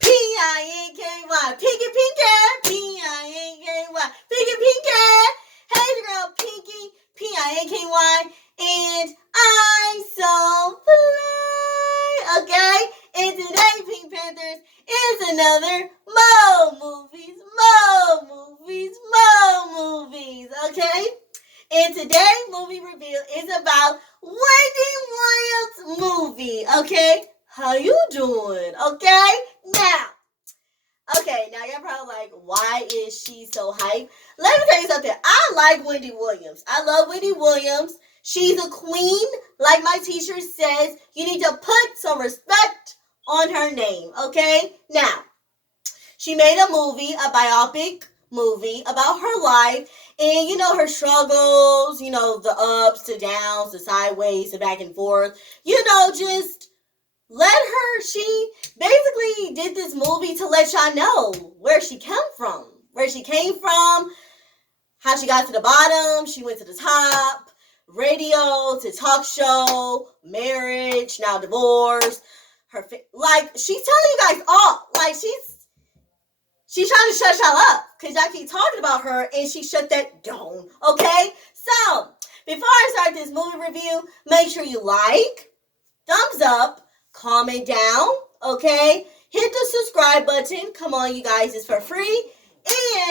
P-I-N-K-Y. Pinky Pinky. P-I-N-K-Y. Pinky Pinky. Hey, it's your girl Pinky. P-I-N-K-Y. And I'm so fly. Okay? And today, Pink Panthers, is another Mo movies. Okay? And today's movie review is about Wendy Williams' movie. Okay? How you doing? Okay? Now you're probably like, why is she so hyped? Let me tell you something. I like Wendy Williams. I love Wendy Williams. She's a queen. Like my t-shirt says, you need to put some respect on her name. Okay? Now, she made a movie, a biopic movie about her life and her struggles, the ups, the downs, the sideways, the back and forth. Just let her. She basically did this movie to let y'all know where she came from, how she got to the bottom, she went to the top, radio to talk show, marriage, now divorce. She's telling you guys all. She's trying to shut y'all up because y'all keep talking about her and she shut that down. Okay? So, before I start this movie review, make sure you like, thumbs up, comment down, okay? Hit the subscribe button. Come on, you guys, it's for free.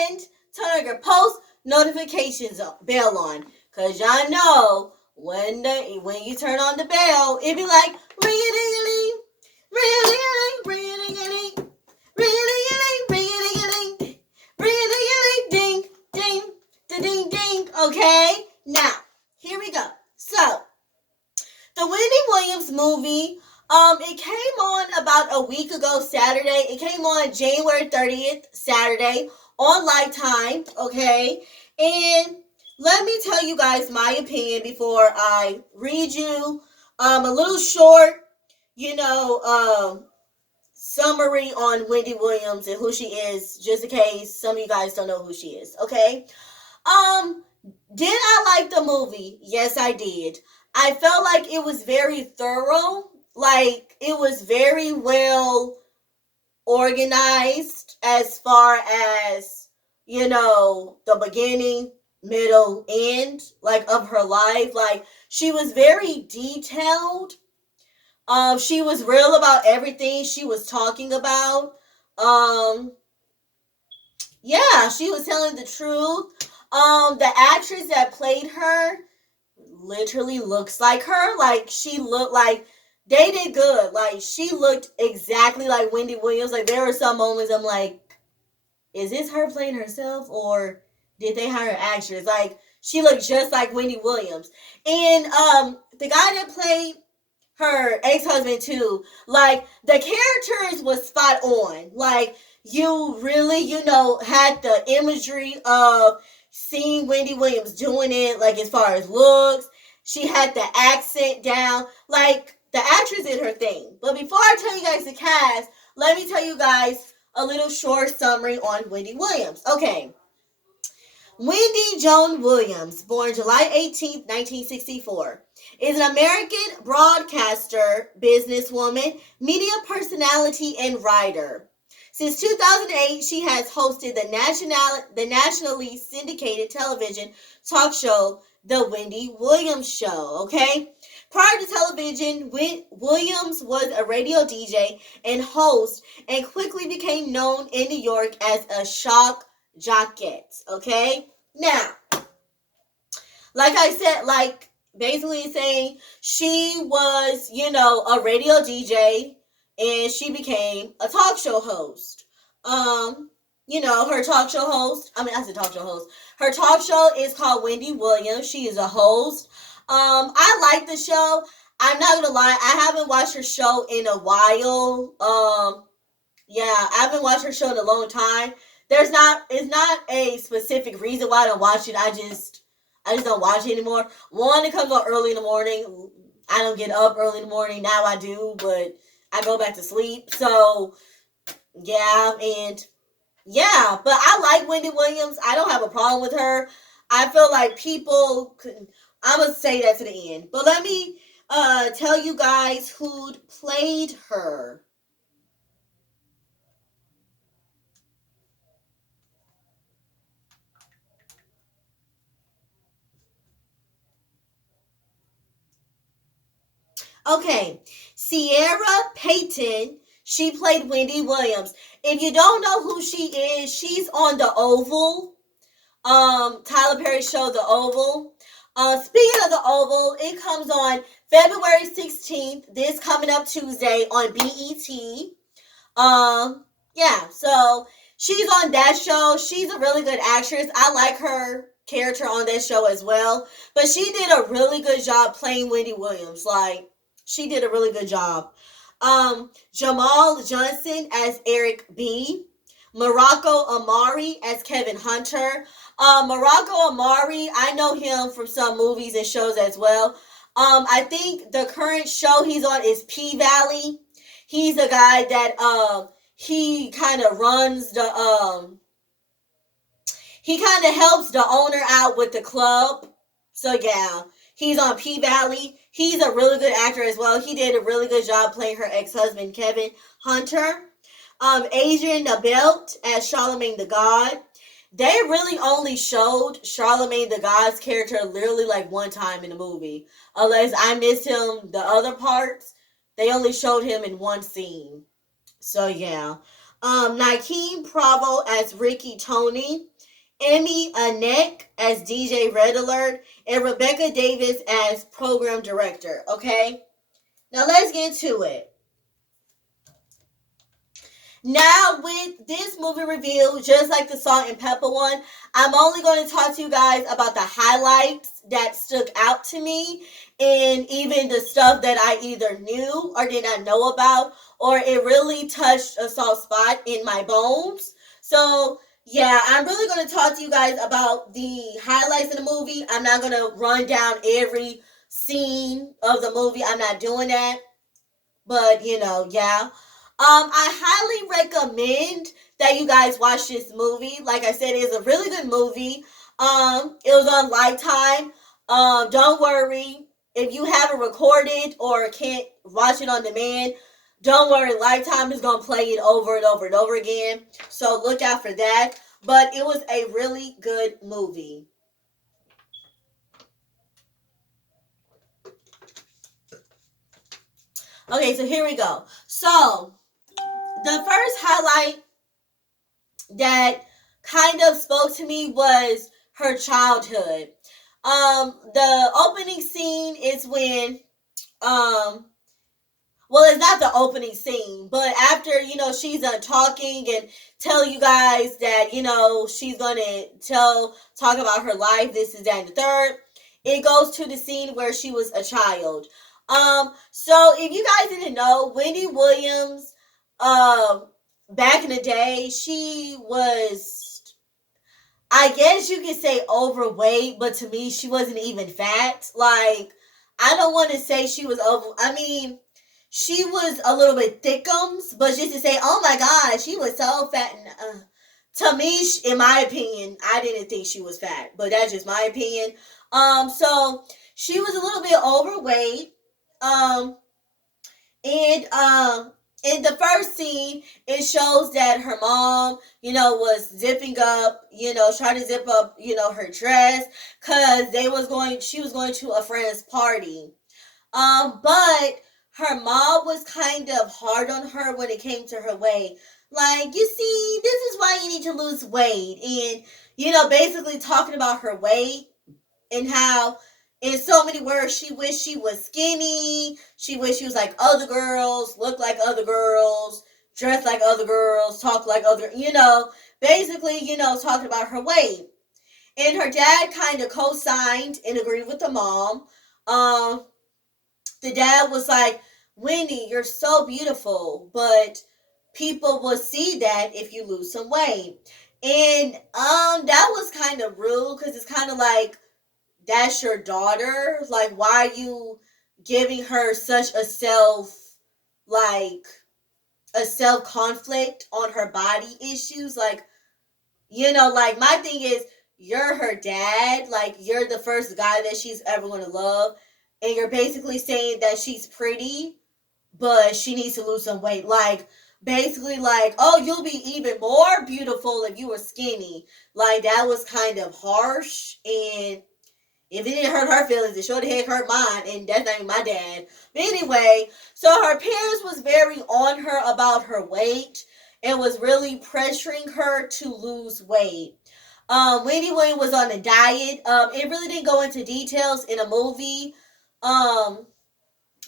And turn your post notifications bell on. Because y'all know when you turn on the bell, it be like, ring-a-ding-a-ling, ring-a-ding-a-ling, ring-a-ding-a-ling, ring-a-ding-a-ling, ring-a-ding-a-ling, ring-a-ding-a-ling, ding, ding, ding, ding, okay? Now, here we go. So, the Wendy Williams movie, it came on about a week ago Saturday. It came on January 30th, Saturday, on Lifetime, okay? And let me tell you guys my opinion before I read you a little short, summary on Wendy Williams and who she is, just in case some of you guys don't know who she is, okay? Um, did I like the movie? Yes, I did. I felt like it was very thorough. Like, it was very well organized as far as, the beginning, middle, end, like, of her life. Like, she was very detailed. She was real about everything she was talking about. Um, yeah, she was telling the truth. The actress that played her literally looks like her. Like, she looked like they did good. Like, she looked exactly like Wendy Williams. Like, there were some moments I'm like, is this her playing herself or did they hire an actress? Like, she looked just like Wendy Williams. And the guy that played her ex-husband too, like, the characters was spot on. Like, you really, had the imagery of seeing Wendy Williams doing it, like, as far as looks. She had the accent down. Like, the actress did her thing. But before I tell you guys the cast, let me tell you guys a little short summary on Wendy Williams. Okay. Wendy Joan Williams, born July 18th, 1964, is an American broadcaster, businesswoman, media personality, and writer. Since 2008, she has hosted the nationally syndicated television talk show, The Wendy Williams Show, okay? Prior to television, Williams was a radio DJ and host and quickly became known in New York as a shock jockey, okay? Now, like I said, like, basically saying she was, a radio DJ and she became a talk show host. Her talk show host, I said talk show host. Her talk show is called Wendy Williams. She is a host. I like the show. I'm not gonna lie, I haven't watched her show in a while. Yeah, I haven't watched her show in a long time. It's not a specific reason why I don't watch it. I just don't watch it anymore. One, it comes on early in the morning. I don't get up early in the morning. Now I do, but I go back to sleep. So, yeah, yeah, but I like Wendy Williams. I don't have a problem with her. I feel like I'm going to say that to the end. But let me tell you guys who played her. Okay, Sierra Payton. She played Wendy Williams. If you don't know who she is, she's on The Oval. Tyler Perry show The Oval. Speaking of The Oval, it comes on February 16th, this coming up Tuesday on BET. Yeah, so she's on that show. She's a really good actress. I like her character on that show as well. But she did a really good job playing Wendy Williams. Like, she did a really good job. Jamal Johnson as Eric B. Morocco Amari as Kevin Hunter. Morocco Amari, I know him from some movies and shows as well. I think the current show he's on is P Valley. He's a guy that he kind of runs the he kind of helps the owner out with the club. So yeah, he's on P Valley. He's a really good actor as well. He did a really good job playing her ex-husband Kevin Hunter. Adrian Nebelt as Charlemagne the God. They really only showed Charlemagne the God's character literally like one time in the movie. Unless I missed him the other parts, they only showed him in one scene. So yeah. Nakeem Bravo as Ricky Tony. Emmy Anek as DJ Red Alert. And Rebecca Davis as Program Director. Okay? Now let's get to it. Now, with this movie review, just like the Salt and Pepper one, I'm only going to talk to you guys about the highlights that stuck out to me, and even the stuff that I either knew or did not know about, or it really touched a soft spot in my bones. So, yeah, I'm really going to talk to you guys about the highlights of the movie. I'm not going to run down every scene of the movie. I'm not doing that. But, yeah. I highly recommend that you guys watch this movie. Like I said, it's a really good movie. It was on Lifetime. Don't worry if you haven't recorded or can't watch it on demand. Don't worry, Lifetime is gonna play it over and over and over again. So look out for that. But it was a really good movie. Okay, so here we go. So the first highlight that kind of spoke to me was her childhood. The opening scene is when well, it's not the opening scene, but after, she's done talking and tell you guys that, she's gonna talk about her life, this is that and the third, it goes to the scene where she was a child. So if you guys didn't know, Wendy Williams, back in the day, she was, I guess you could say overweight, but to me, she wasn't even fat. Like, I don't want to say she was over, I mean, she was a little bit thickums, but just to say, oh my God, she was so fat. And, to me, in my opinion, I didn't think she was fat, but that's just my opinion. So she was a little bit overweight. And in the first scene, it shows that her mom, was zipping up, trying to zip up, her dress, cause she was going to a friend's party. But her mom was kind of hard on her when it came to her weight. Like, you see, this is why you need to lose weight. And, basically talking about her weight and how, in so many words, she wished she was skinny. She wished she was like other girls, looked like other girls, dressed like other girls, talked like other, basically, talking about her weight. And her dad kind of co-signed and agreed with the mom. The dad was like, Wendy, you're so beautiful, but people will see that if you lose some weight. And that was kind of rude, because it's kind of like, that's your daughter. Like, why are you giving her such a self conflict on her body issues? Like, like, my thing is, you're her dad. Like, you're the first guy that she's ever going to love. And you're basically saying that she's pretty, but she needs to lose some weight. Like, basically, like, oh, you'll be even more beautiful if you were skinny. Like, that was kind of harsh. And If it didn't hurt her feelings, it sure the heck hurt mine, and that's not even my dad. But anyway, so her parents was very on her about her weight and was really pressuring her to lose weight. Wendy Williams was on a diet. It really didn't go into details in a movie. Um,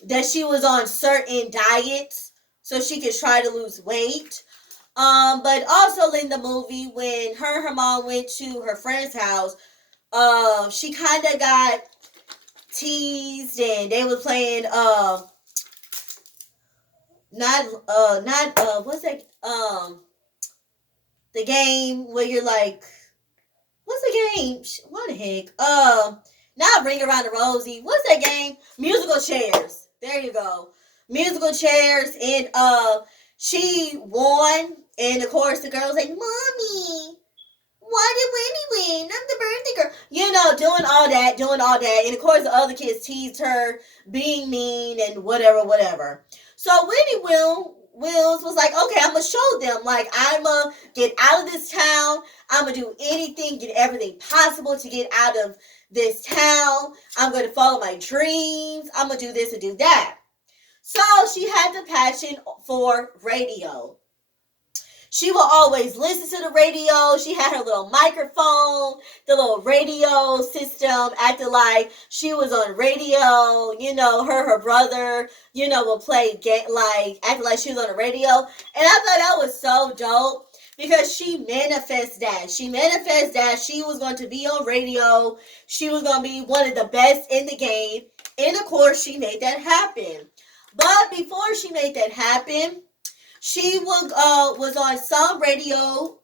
that she was on certain diets so she could try to lose weight. But also in the movie, when her mom went to her friend's house, she kind of got teased, and they were playing not what's that the game where you're like, what's the game? What the heck? Not Ring Around the Rosie. What's that game? Musical Chairs. There you go. Musical Chairs, and she won, and of course the girl was like, "Mommy, why did Wendy win? I'm the birthday girl." You know, doing all that. And of course the other kids teased her, being mean and whatever. So Wendy Wills was like, okay, I'm going to show them. Like, I'm going to get out of this town. I'm going to do anything, get everything possible to get out of this town. I'm going to follow my dreams. I'm going to do this and do that. So she had the passion for radio. She will always listen to the radio. She had her little microphone, the little radio system, acting like she was on radio. You know, her brother, you know, will play like acting like she was on the radio. And I thought that was so dope because she manifests that. She manifests that she was going to be on radio. She was going to be one of the best in the game. And of course, she made that happen. But before she made that happen, she was on some radio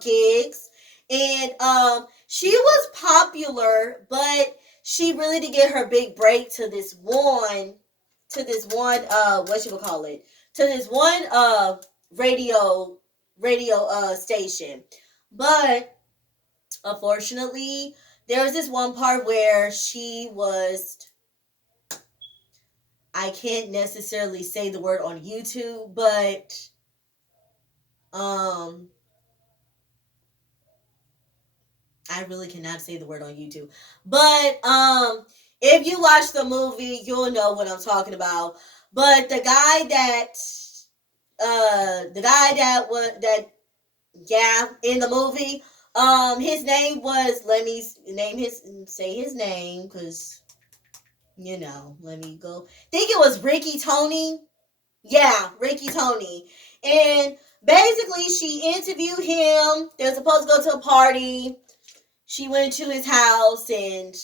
gigs, and she was popular, but she really did get her big break to this one what you would call it, to this one radio station. But unfortunately, there was this one part where she was, I can't necessarily say the word on YouTube, but I really cannot say the word on YouTube. But if you watch the movie, you'll know what I'm talking about. But the guy in the movie, his name was, say his name, because you know, let me go. Think it was Ricky Tony. Yeah, Ricky Tony. And basically, she interviewed him. They were supposed to go to a party. She went to his house, and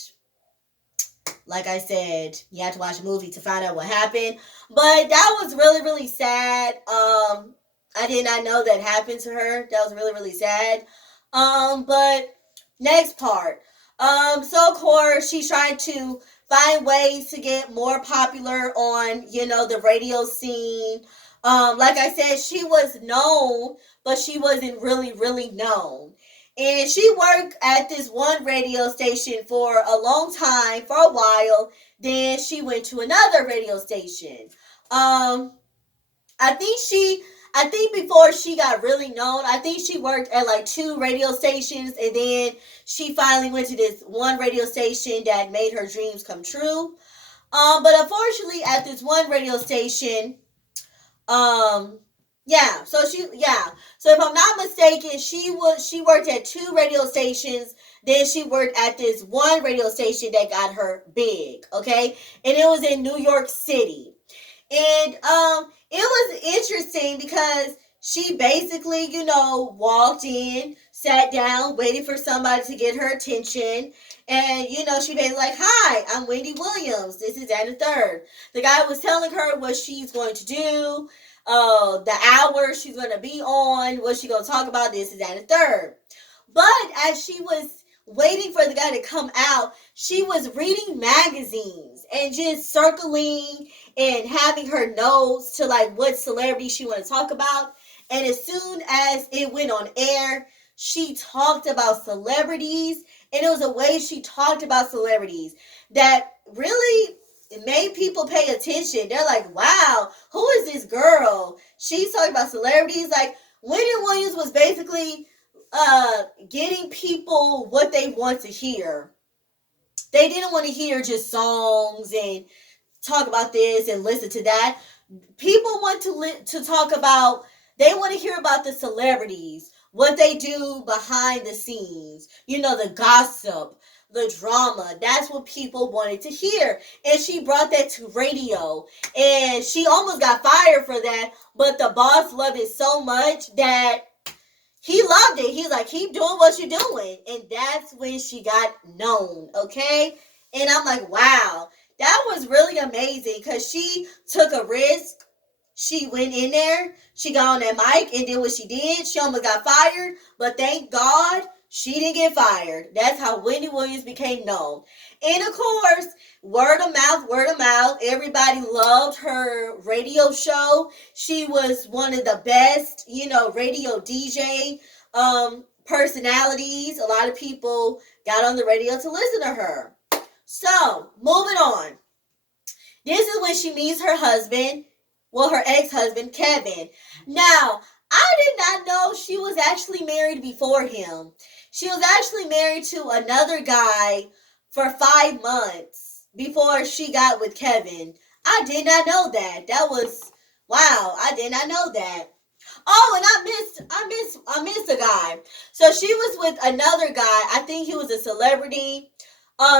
like I said, you have to watch a movie to find out what happened. But that was really, really sad. I did not know that happened to her. That was really, really sad. But next part. So of course, she's trying to find ways to get more popular on, you know, the radio scene. Like I said, she was known, but she wasn't really, really known. And she worked at this one radio station for a long time, for a while. Then she went to another radio station. I think before she got really known, I think she worked at like 2 radio stations, and then she finally went to this one radio station that made her dreams come true. But unfortunately, at this one radio station, yeah. So if I'm not mistaken, she worked at 2 radio stations. Then she worked at this one radio station that got her big. Okay, and it was in New York City. And it was interesting because she basically, you know, walked in, sat down, waited for somebody to get her attention. And, you know, she basically like, "Hi, I'm Wendy Williams. This is that and the third." The guy was telling her what she's going to do, the hour she's going to be on, what she's going to talk about, this is that and the third. But as she was waiting for the guy to come out, she was reading magazines and just circling and having her notes to like what celebrity she wanted to talk about. And as soon as it went on air, she talked about celebrities, and it was a way she talked about celebrities that really made people pay attention. They're like, "Wow, who is this girl? She's talking about celebrities." Like, Wendy Williams was basically getting people what they want to hear. They didn't want to hear just songs and talk about this and listen to that. People want to talk about. They want to hear about the celebrities, what they do behind the scenes. You know, the gossip, the drama. That's what people wanted to hear. And she brought that to radio. And she almost got fired for that. But the boss loved it so much that he loved it. He's like, keep doing what you're doing. And that's when she got known, okay? And I'm like, wow, that was really amazing because she took a risk. She went in there, she got on that mic and did what she did. She almost got fired, but thank God she didn't get fired. That's how Wendy Williams became known. And of course, word of mouth. Everybody loved her radio show. She was one of the best, radio DJ personalities. A lot of people got on the radio to listen to her. So, moving on. This is when she meets her husband, her ex-husband, Kevin. Now, I did not know she was actually married before him. She was actually married to another guy for 5 months before she got with Kevin. I did not know that. That was, wow, I did not know that. Oh, and I missed a guy. So she was with another guy. I think he was a celebrity.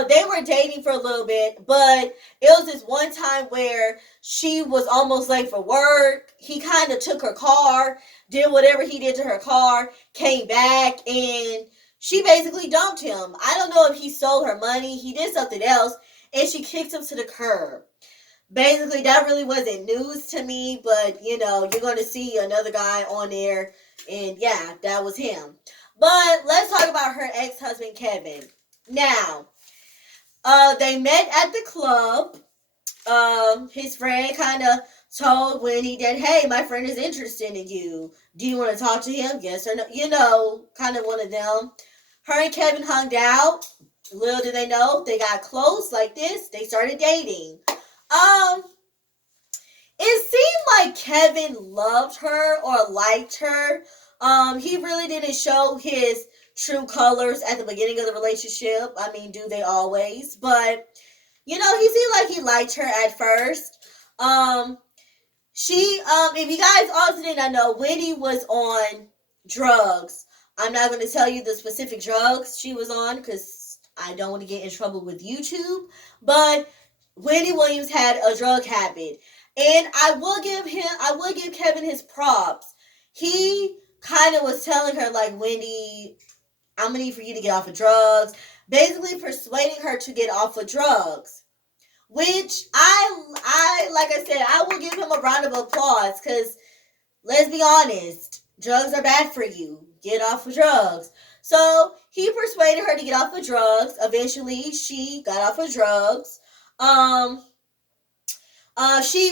They were dating for a little bit, but it was this one time where she was almost late for work. He kind of took her car, did whatever he did to her car, came back, and she basically dumped him. I don't know if he stole her money. He did something else, and she kicked him to the curb. Basically, that really wasn't news to me, but, you're going to see another guy on there, and yeah, that was him. But let's talk about her ex-husband, Kevin. Now, they met at the club. His friend kind of told Wendy that, hey, my friend is interested in you. Do you want to talk to him? Yes or no? Kind of one of them. Her and Kevin hung out. Little did they know, they got close like this. They started dating. It seemed like Kevin loved her or liked her. He really didn't show his true colors at the beginning of the relationship. I mean, do they always? But, he seemed like he liked her at first. If you guys also did not know, Wendy was on drugs. I'm not going to tell you the specific drugs she was on because I don't want to get in trouble with YouTube. But Wendy Williams had a drug habit. And I will give Kevin his props. He kind of was telling her, like, Wendy, I'm going to need for you to get off of drugs. Basically persuading her to get off of drugs. Which like I said, I will give him a round of applause. Because, let's be honest, drugs are bad for you. Get off of drugs. So, he persuaded her to get off of drugs. Eventually, she got off of drugs.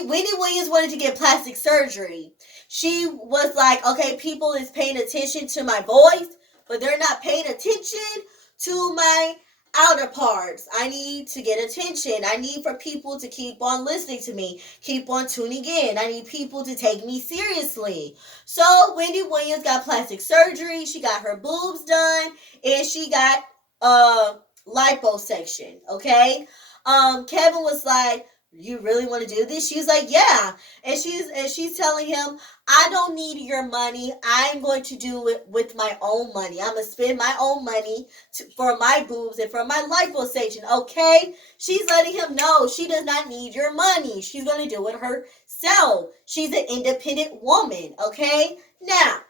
Wendy Williams wanted to get plastic surgery. She was like, okay, people is paying attention to my voice, but they're not paying attention to my outer parts. I need to get attention. I need for people to keep on listening to me, keep on tuning in. I need people to take me seriously. So Wendy Williams got plastic surgery. She got her boobs done, and she got liposuction. Okay. Kevin was like, you really want to do this? She's like, yeah. And she's telling him, I don't need your money. I'm going to do it with my own money. I'm going to spend my own money for my boobs and for my liposuction. Okay? She's letting him know she does not need your money. She's going to do it herself. She's an independent woman. Okay? Now,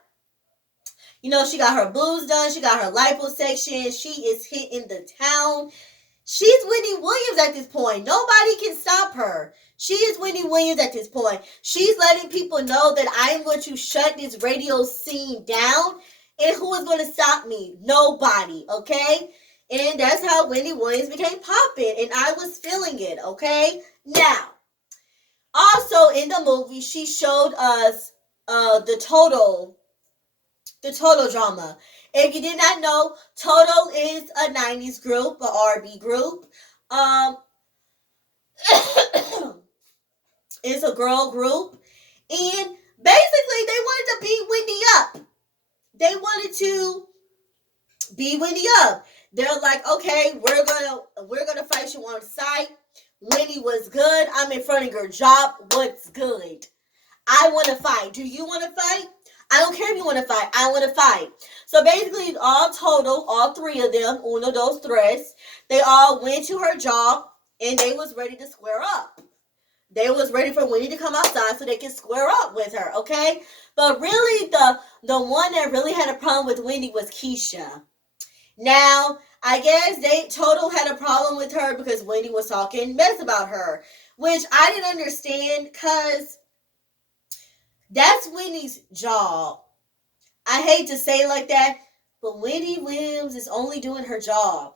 she got her boobs done. She got her liposuction. She is hitting the town. She's Wendy Williams at this point. Nobody can stop her. She is Wendy Williams at this point. She's letting people know that I am going to shut this radio scene down. And who is going to stop me? Nobody, okay? And that's how Wendy Williams became poppin'. And I was feeling it, okay? Now, also in the movie, she showed us the Total drama. If you did not know, Total is a 90s group, a R&B group. It's a girl group. And basically, they wanted to beat Wendy up. They wanted to beat Wendy up. They're like, okay, we're gonna fight you on site. Wendy was good. I'm in front of your job. What's good? I want to fight. Do you want to fight? I don't care if you want to fight. I want to fight. So basically, all total, all three of them, uno, dos, tres, they all went to her job and they was ready to square up. They was ready for Wendy to come outside so they could square up with her, okay? But really, the one that really had a problem with Wendy was Keisha. Now, I guess they total had a problem with her because Wendy was talking mess about her, which I didn't understand because that's Wendy's job. I hate to say it like that, but Wendy Williams is only doing her job.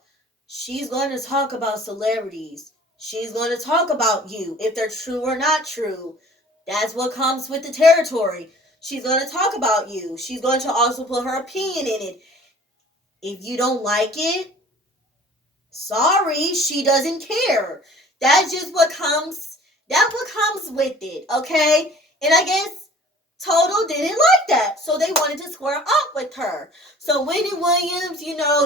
She's going to talk about celebrities. She's going to talk about you, if they're true or not true. That's what comes with the territory. She's going to talk about you. She's going to also put her opinion in it. If you don't like it, sorry, she doesn't care. That's just what comes. That's what comes with it, okay? And I guess Total didn't like that, so they wanted to square up with her. So Wendy Williams,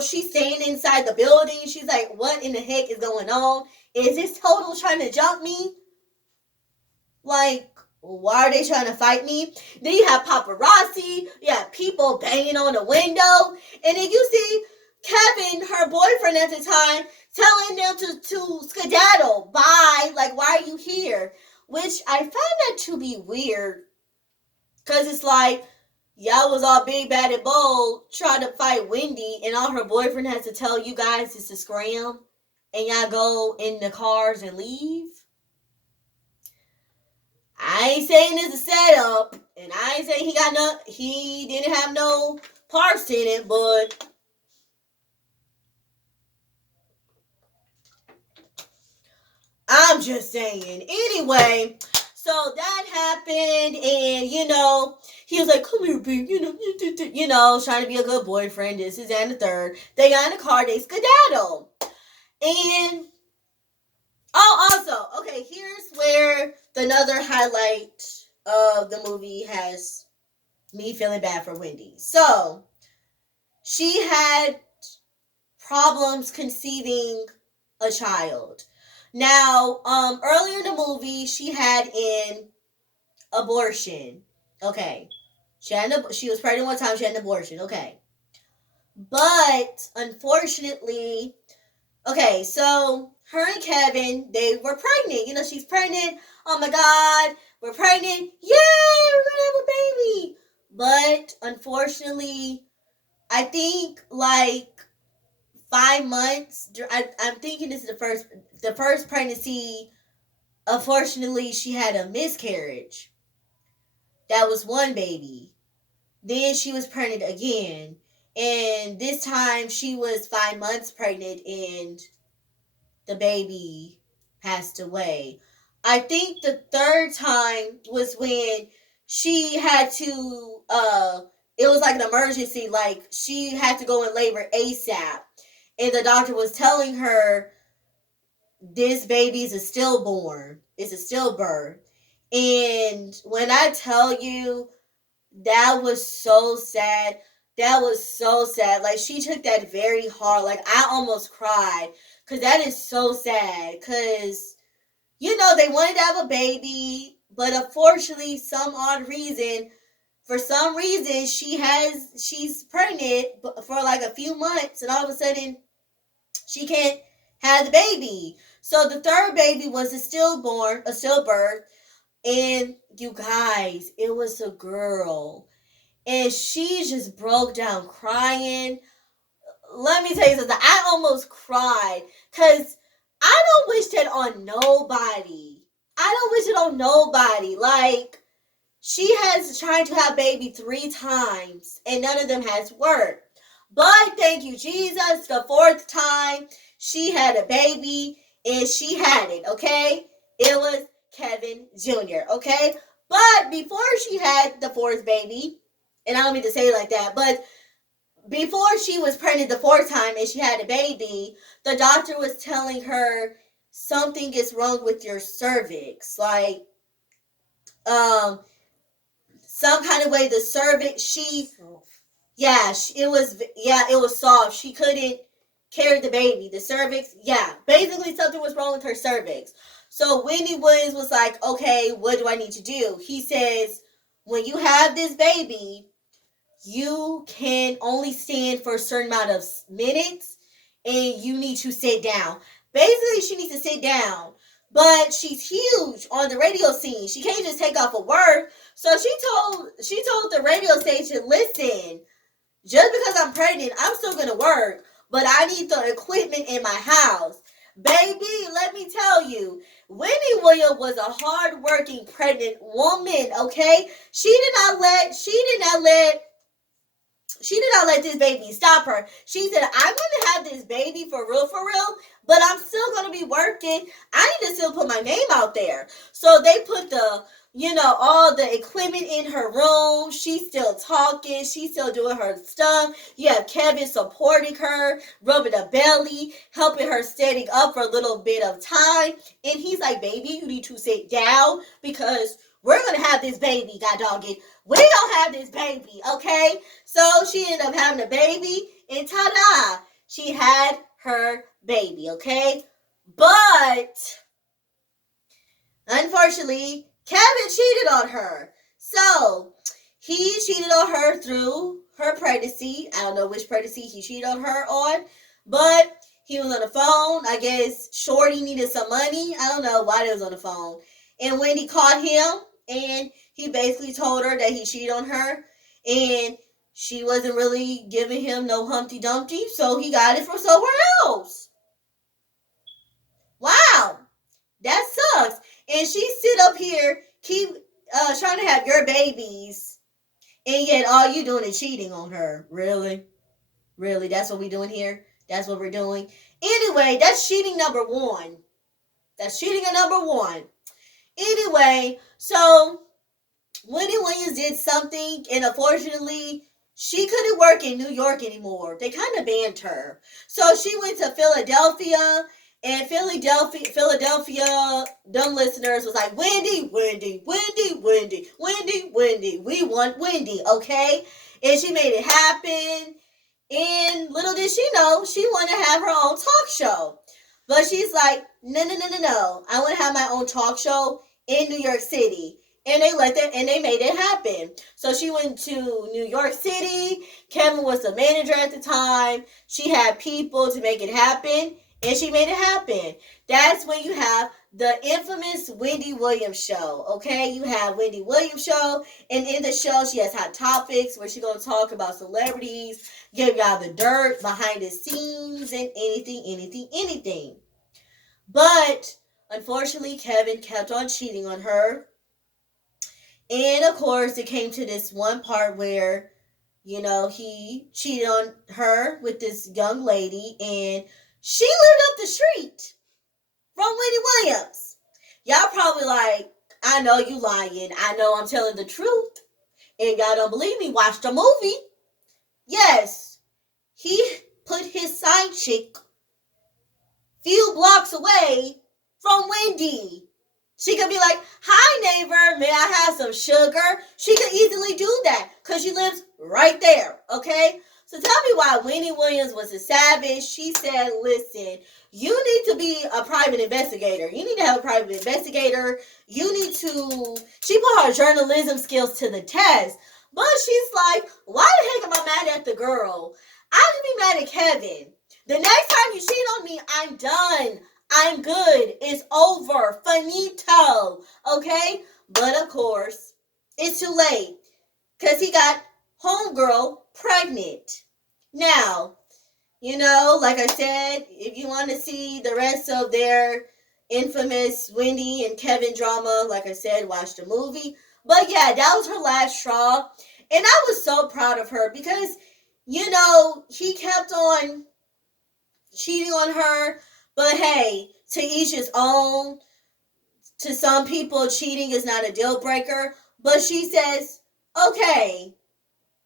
she's staying inside the building. She's like, what in the heck is going on? Is this Total trying to jump me? Like, why are they trying to fight me? Then you have paparazzi. You have people banging on the window. And then you see Kevin, her boyfriend at the time, telling them to skedaddle. Bye. Like, why are you here? Which I found that to be weird. Because it's like, y'all was all big, bad, and bold trying to fight Wendy, and all her boyfriend has to tell you guys is to scram, and y'all go in the cars and leave. I ain't saying it's a setup, and I ain't saying he didn't have no parts in it, but I'm just saying. Anyway, so that happened, and he was like, "Come here, babe," trying to be a good boyfriend. This is and the third. They got in the car, they skedaddle, and also, okay, here's where another highlight of the movie has me feeling bad for Wendy. So she had problems conceiving a child. Now, earlier in the movie, she had an abortion. Okay. She was pregnant one time, she had an abortion. Okay. But, unfortunately, okay, so her and Kevin, they were pregnant. She's pregnant. Oh my God, we're pregnant. Yay, we're going to have a baby. But, unfortunately, I think, like, 5 months, I'm thinking this is the first pregnancy. Unfortunately, she had a miscarriage. That was one baby. Then she was pregnant again. And this time she was 5 months pregnant and the baby passed away. I think the third time was when she had to, it was like an emergency, like she had to go in labor ASAP. And the doctor was telling her, this baby is a stillborn. It's a stillbirth. And when I tell you, that was so sad. That was so sad. Like, she took that very hard. Like, I almost cried. Because that is so sad. Because, they wanted to have a baby. But unfortunately, for some reason, she's pregnant for like a few months. And all of a sudden, she can't have the baby. So the third baby was a stillbirth. And you guys, it was a girl. And she just broke down crying. Let me tell you something. I almost cried. Because I don't wish that on nobody. I don't wish it on nobody. Like, she has tried to have baby 3 times. And none of them has worked. But thank you, Jesus. The 4th time, she had a baby. And she had it, okay? It was Kevin Jr., okay? But before she had the 4th baby, and I don't mean to say it like that, but before she was pregnant the 4th time and she had a baby, the doctor was telling her something is wrong with your cervix. Like, some kind of way the cervix, it was soft. She couldn't carried the baby. The cervix, yeah. Basically, something was wrong with her cervix. So Wendy Williams was like, okay, what do I need to do? He says, when you have this baby, you can only stand for a certain amount of minutes and you need to sit down. Basically, she needs to sit down. But she's huge on the radio scene. She can't just take off of work. So she told the radio station, listen, just because I'm pregnant, I'm still gonna work, but I need the equipment in my house. Baby, let me tell you, Wendy Williams was a hard-working pregnant woman, okay? She did not let this baby stop her. She said, I'm going to have this baby for real, but I'm still going to be working. I need to still put my name out there. So they put all the equipment in her room. She's still talking. She's still doing her stuff. You have Kevin supporting her, rubbing her belly, helping her standing up for a little bit of time. And he's like, baby, you need to sit down because we're going to have this baby, god dog it. We don't have this baby, okay? So she ended up having a baby, and ta-da! She had her baby, okay? But, unfortunately, Kevin cheated on her. So, he cheated on her through her pregnancy. I don't know which pregnancy he cheated on her on, but he was on the phone. I guess Shorty needed some money. I don't know why they was on the phone. And Wendy caught him, and he basically told her that he cheated on her, and she wasn't really giving him no Humpty Dumpty, so he got it from somewhere else. Wow, that sucks. And she sit up here, keep trying to have your babies, and yet all you doing is cheating on her. Really? Really? That's what we doing here? That's what we're doing? Anyway, that's cheating number one. That's cheating number one. Anyway, so Wendy Williams did something, and unfortunately, she couldn't work in New York anymore. They kind of banned her. So she went to Philadelphia, and Philadelphia, dumb listeners was like, Wendy, Wendy, Wendy, Wendy, Wendy, Wendy. We want Wendy, okay? And she made it happen. And little did she know, she wanted to have her own talk show. But she's like, no, no, no, no, no. I want to have my own talk show in New York City. And they made it happen. So she went to New York City. Kevin was the manager at the time. She had people to make it happen, and she made it happen. That's when you have the infamous Wendy Williams show. Okay, you have Wendy Williams show, and in the show she has hot topics where she's gonna talk about celebrities, give y'all the dirt behind the scenes, and anything. But unfortunately, Kevin kept on cheating on her. And of course, it came to this one part where, he cheated on her with this young lady, and she lived up the street from Wendy Williams. Y'all probably like, I know you lying. I know I'm telling the truth. And y'all don't believe me, watch the movie. Yes, he put his side chick few blocks away from Wendy. She could be like, hi, neighbor, may I have some sugar? She could easily do that because she lives right there, okay? So tell me why Wendy Williams was a savage. She said, listen, you need to be a private investigator. You need to have a private investigator. She put her journalism skills to the test. But she's like, why the heck am I mad at the girl? I should be mad at Kevin. The next time you cheat on me, I'm done. I'm good. It's over. Finito. Okay? But of course, it's too late. Because he got homegirl pregnant. Now, like I said, if you want to see the rest of their infamous Wendy and Kevin drama, like I said, watch the movie. But yeah, that was her last straw. And I was so proud of her because, he kept on cheating on her. But hey, to each his own. To some people, cheating is not a deal breaker. But she says, okay,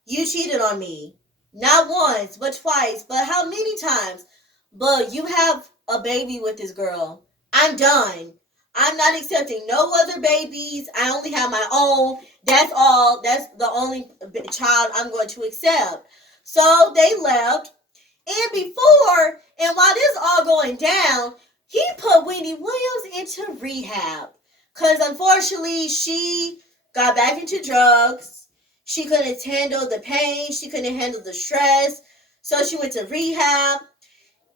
you cheated on me. Not once, but twice. But how many times? But you have a baby with this girl. I'm done. I'm not accepting no other babies. I only have my own. That's all. That's the only child I'm going to accept. So they left. And before, and while this all going down, he put Wendy Williams into rehab. Because unfortunately, she got back into drugs. She couldn't handle the pain. She couldn't handle the stress. So she went to rehab.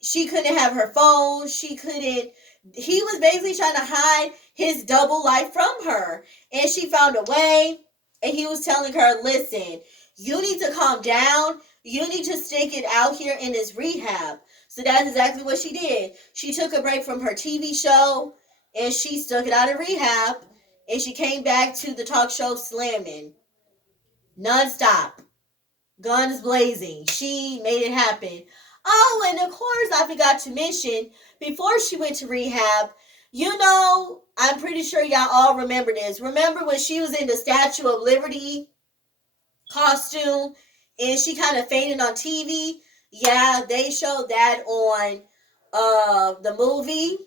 She couldn't have her phone. She couldn't. He was basically trying to hide his double life from her. And she found a way. And he was telling her, listen, you need to calm down. You need to stick it out here in this rehab. So that's exactly what she did. She took a break from her TV show and she stuck it out in rehab. And she came back to the talk show slamming nonstop, guns blazing. She made it happen. Oh, and of course, I forgot to mention, before she went to rehab, I'm pretty sure y'all all remember this. Remember when she was in the Statue of Liberty costume and she kind of fainted on TV? Yeah, they showed that on the movie.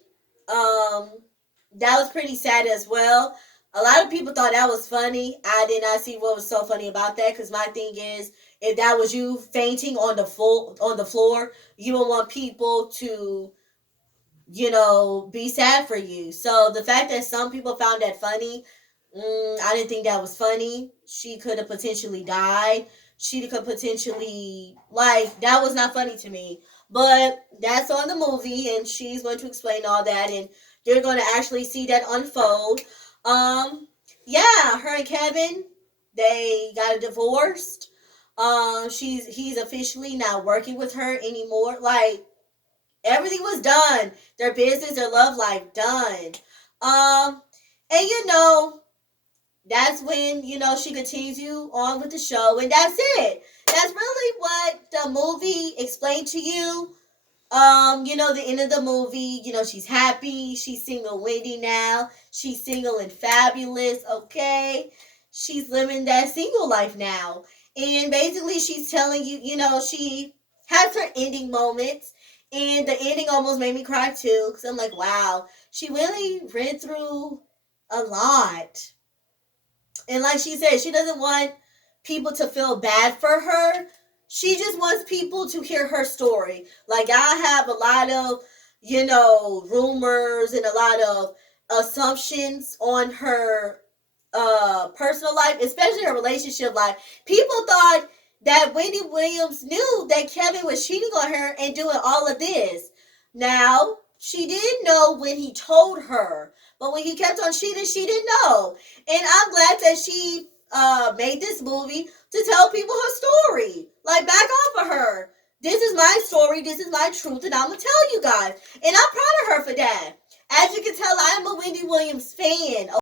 That was pretty sad as well. A lot of people thought that was funny. I did not see what was so funny about that, because my thing is, if that was you fainting on the floor, you would want people to, be sad for you. So the fact that some people found that funny, I didn't think that was funny. She could have potentially died. She could potentially, that was not funny to me. But that's on the movie, and she's going to explain all that, and you're going to actually see that unfold. Yeah, her and Kevin, they got divorced. He's officially not working with her anymore. Everything was done. Their business, their love life, done. And that's when, she continues on with the show, and that's it. That's really what the movie explained to you. The end of the movie, she's happy. She's single Wendy now. She's single and fabulous, okay? She's living that single life now. And basically she's telling you, she has her ending moments. And the ending almost made me cry too, because I'm like, wow, she really ran through a lot. And like she said, she doesn't want people to feel bad for her. She just wants people to hear her story. I have a lot of, rumors and a lot of assumptions on her personal life, especially her relationship life. People thought that Wendy Williams knew that Kevin was cheating on her and doing all of this. Now, she didn't know when he told her, but when he kept on cheating, she didn't know. And I'm glad that she made this movie to tell people her story. Back off of her. This is my story. This is my truth, and I'm going to tell you guys. And I'm proud of her for that. As you can tell, I am a Wendy Williams fan.